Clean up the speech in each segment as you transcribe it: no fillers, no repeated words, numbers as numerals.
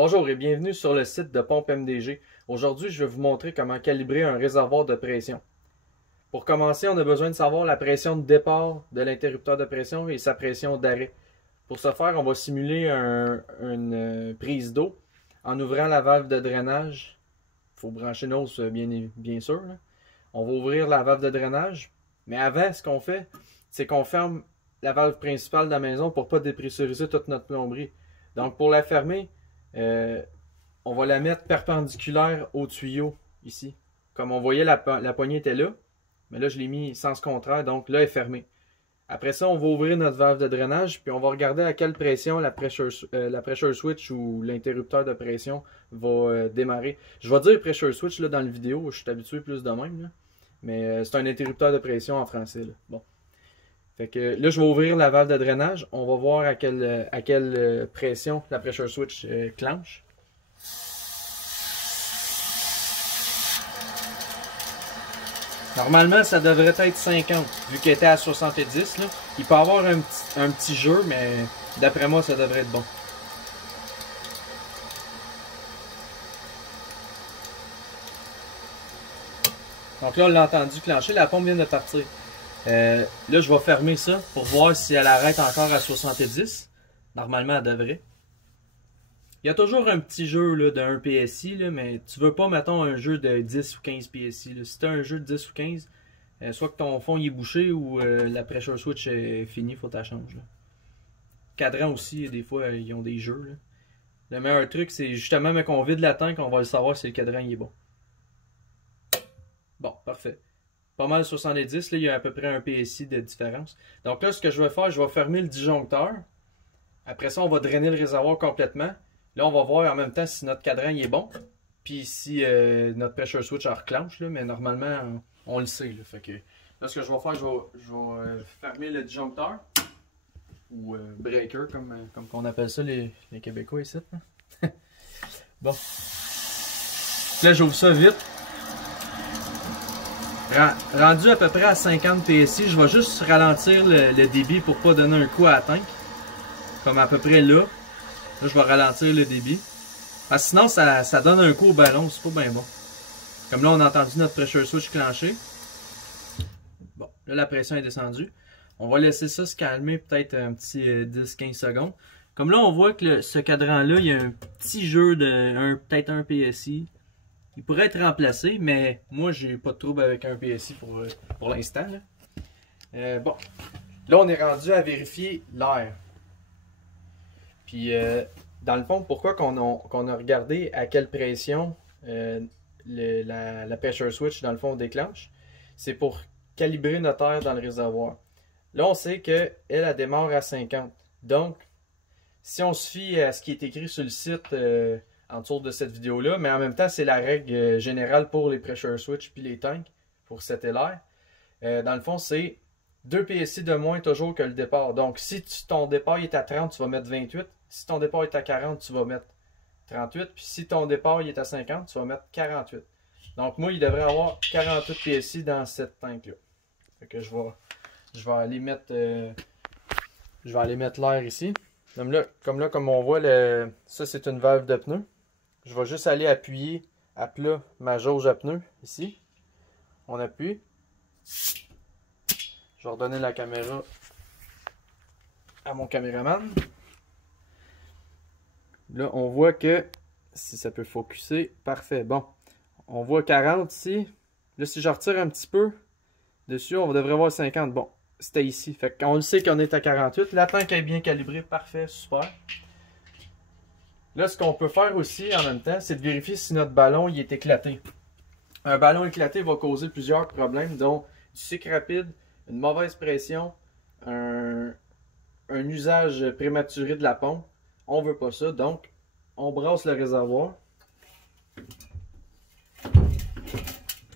Bonjour et bienvenue sur le site de Pompe MDG. Aujourd'hui, je vais vous montrer comment calibrer un réservoir de pression. Pour commencer, on a besoin de savoir la pression de départ de l'interrupteur de pression et sa pression d'arrêt. Pour ce faire, on va simuler une prise d'eau en ouvrant la valve de drainage. Il faut brancher une hausse, bien sûr. Là. On va ouvrir la valve de drainage, mais avant, ce qu'on fait, c'est qu'on ferme la valve principale de la maison pour ne pas dépressuriser toute notre plomberie. Donc, pour la fermer, on va la mettre perpendiculaire au tuyau, ici. Comme on voyait, la poignée était là, mais là, je l'ai mis sens contraire, donc là, elle est fermée. Après ça, on va ouvrir notre valve de drainage, puis on va regarder à quelle pression la pressure switch ou l'interrupteur de pression va démarrer. Je vais dire pressure switch là, dans la vidéo, je suis habitué plus de même, là. Mais c'est un interrupteur de pression en français. Là. Bon. Fait que là, je vais ouvrir la valve de drainage. On va voir à quelle pression la pressure switch clenche. Normalement, ça devrait être 50, vu qu'elle était à 70. Là. Il peut y avoir un petit jeu, mais d'après moi, ça devrait être bon. Donc là, on l'a entendu clencher. La pompe vient de partir. Là, je vais fermer ça pour voir si elle arrête encore à 70. Normalement, elle devrait. Il y a toujours un petit jeu là, de 1 PSI, là, mais tu veux pas, mettons, un jeu de 10 ou 15 PSI. Là. Si tu as un jeu de 10 ou 15, soit que ton fond il est bouché ou la pressure switch est finie, il faut que tu la changes. Là. Cadran aussi, des fois, ils ont des jeux. Là. Le meilleur truc, c'est justement, mais qu'on vide la tank, on va le savoir si le cadran il est bon. Bon, parfait. Pas mal 70, là, il y a à peu près un PSI de différence. Donc là, ce que je vais faire, je vais fermer le disjoncteur. Après ça, on va drainer le réservoir complètement. Là, on va voir en même temps si notre cadran il est bon. Puis si notre pressure switch reclenche, là, mais normalement, on le sait. Là, fait que, là, ce que je vais faire, je vais fermer le disjoncteur. Ou breaker, comme on appelle ça les Québécois ici. Bon. Là, j'ouvre ça vite. Rendu à peu près à 50 PSI, je vais juste ralentir le débit pour ne pas donner un coup à la tank. Comme à peu près là. Là, je vais ralentir le débit. Parce que sinon, ça donne un coup au ballon, c'est pas bien bon. Comme là, on a entendu notre pressure switch clencher. Bon, là, la pression est descendue. On va laisser ça se calmer peut-être un petit 10-15 secondes. Comme là, on voit que ce cadran-là, il y a un petit jeu de peut-être 1 PSI. Il pourrait être remplacé, mais moi, j'ai pas de trouble avec un PSI pour l'instant. Bon, là, on est rendu à vérifier l'air. Puis, dans le fond, pourquoi qu'on a regardé à quelle pression la pressure switch, dans le fond, déclenche? C'est pour calibrer notre air dans le réservoir. Là, on sait qu'elle démarre à 50. Donc, si on se fie à ce qui est écrit sur le site en dessous de cette vidéo-là, mais en même temps, c'est la règle générale pour les pressure switch puis les tanks pour setter l'air. Dans le fond, c'est 2 PSI de moins toujours que le départ. Donc, si ton départ est à 30, tu vas mettre 28. Si ton départ est à 40, tu vas mettre 38. Puis si ton départ est à 50, tu vas mettre 48. Donc, moi, il devrait avoir 48 PSI dans cette tank-là. Fait que je vais aller mettre l'air ici. Comme on voit, ça c'est une valve de pneu. Je vais juste aller appuyer à plat ma jauge à pneu ici. On appuie. Je vais redonner la caméra à mon caméraman. Là, on voit que, si ça peut focuser, parfait. Bon, on voit 40 ici. Là, si je retire un petit peu dessus, on devrait voir 50. Bon, c'était ici. Fait qu'on le sait qu'on est à 48. La tank est bien calibrée. Parfait, super. Là, ce qu'on peut faire aussi en même temps, c'est de vérifier si notre ballon il est éclaté. Un ballon éclaté va causer plusieurs problèmes, dont du cycle rapide, une mauvaise pression, un usage prématuré de la pompe. On ne veut pas ça, donc on brasse le réservoir.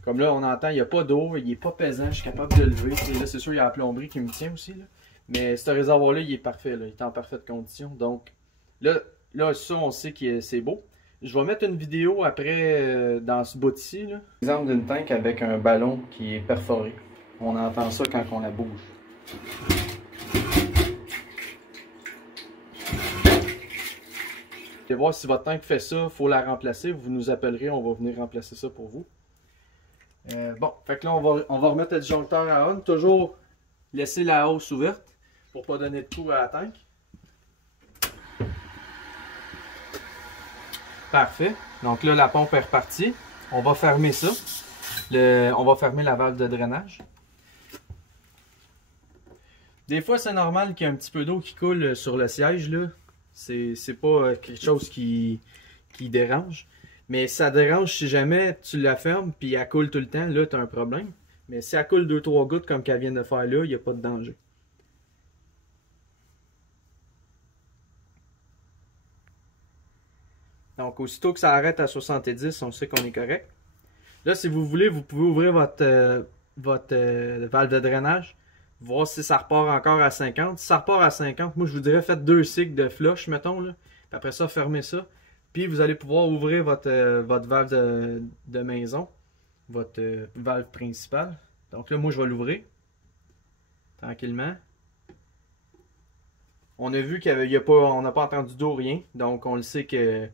Comme là, on entend, il n'y a pas d'eau, il n'est pas pesant, je suis capable de le lever. Là, c'est sûr, il y a la plomberie qui me tient aussi. Là. Mais ce réservoir-là, il est parfait, là. Il est en parfaite condition. Donc, là ça, on sait que c'est beau. Je vais mettre une vidéo après dans ce bout ici. Exemple d'une tank avec un ballon qui est perforé. On entend ça quand on la bouge. allez voir si votre tank fait ça, il faut la remplacer. Vous nous appellerez, on va venir remplacer ça pour vous. Bon, fait que là, on va remettre le disjoncteur à on. Toujours laisser la hausse ouverte pour ne pas donner de coup à la tank. Parfait. Donc là, la pompe est repartie. On va fermer ça. On va fermer la valve de drainage. Des fois, c'est normal qu'il y ait un petit peu d'eau qui coule sur le siège, là. C'est pas quelque chose qui dérange. Mais ça dérange si jamais tu la fermes puis elle coule tout le temps, là, tu as un problème. Mais si elle coule 2-3 gouttes comme qu'elle vient de faire là, il n'y a pas de danger. Donc, aussitôt que ça arrête à 70, on sait qu'on est correct. Là, si vous voulez, vous pouvez ouvrir votre valve de drainage. Voir si ça repart encore à 50. Si ça repart à 50, moi je vous dirais faites 2 cycles de flush, mettons. Là. Puis après ça, fermez ça. Puis vous allez pouvoir ouvrir votre valve de maison. Votre valve principale. Donc là, moi je vais l'ouvrir. Tranquillement. On a vu qu'on n'a pas entendu d'eau, rien. Donc on le sait que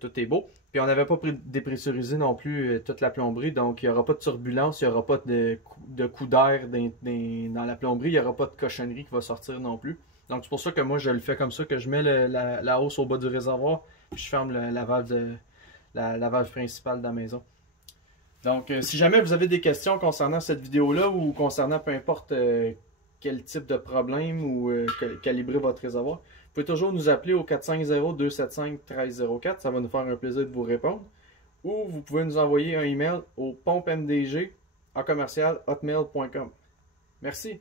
tout est beau. Puis on n'avait pas dépressurisé non plus toute la plomberie, donc il n'y aura pas de turbulence, il n'y aura pas de coup d'air dans la plomberie, il n'y aura pas de cochonnerie qui va sortir non plus. Donc c'est pour ça que moi je le fais comme ça, que je mets la hausse au bas du réservoir, puis je ferme la valve principale de la maison. Donc si jamais vous avez des questions concernant cette vidéo-là ou concernant peu importe quel type de problème ou calibrer votre réservoir, vous pouvez toujours nous appeler au 450-275-1304. Ça va nous faire un plaisir de vous répondre. Ou vous pouvez nous envoyer un email au pompemdg@hotmail.com. Merci.